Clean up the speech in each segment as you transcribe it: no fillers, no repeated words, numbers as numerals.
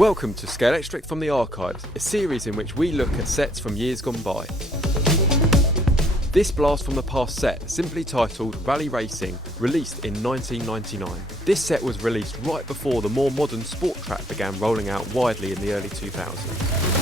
Welcome to Scalextric from the Archives, a series in which we look at sets from years gone by. This Blast from the Past set, simply titled Rally Racing, released in 1999. This set was released right before the more modern sport track began rolling out widely in the early 2000s.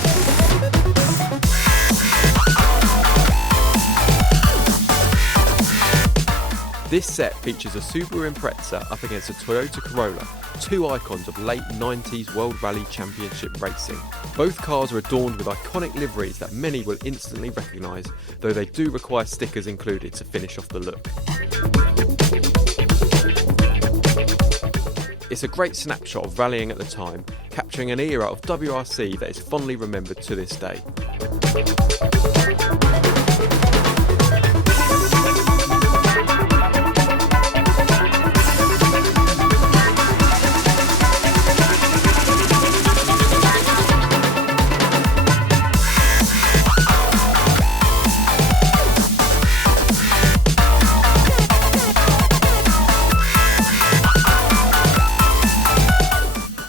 This set features a Subaru Impreza up against a Toyota Corolla, two icons of late 90s World Rally Championship racing. Both cars are adorned with iconic liveries that many will instantly recognise, though they do require stickers included to finish off the look. It's a great snapshot of rallying at the time, capturing an era of WRC that is fondly remembered to this day.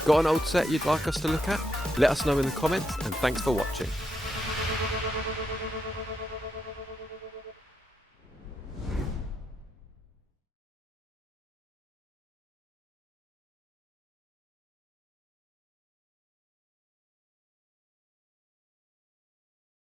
Got an old set you'd like us to look at? Let us know in the comments, and thanks for watching.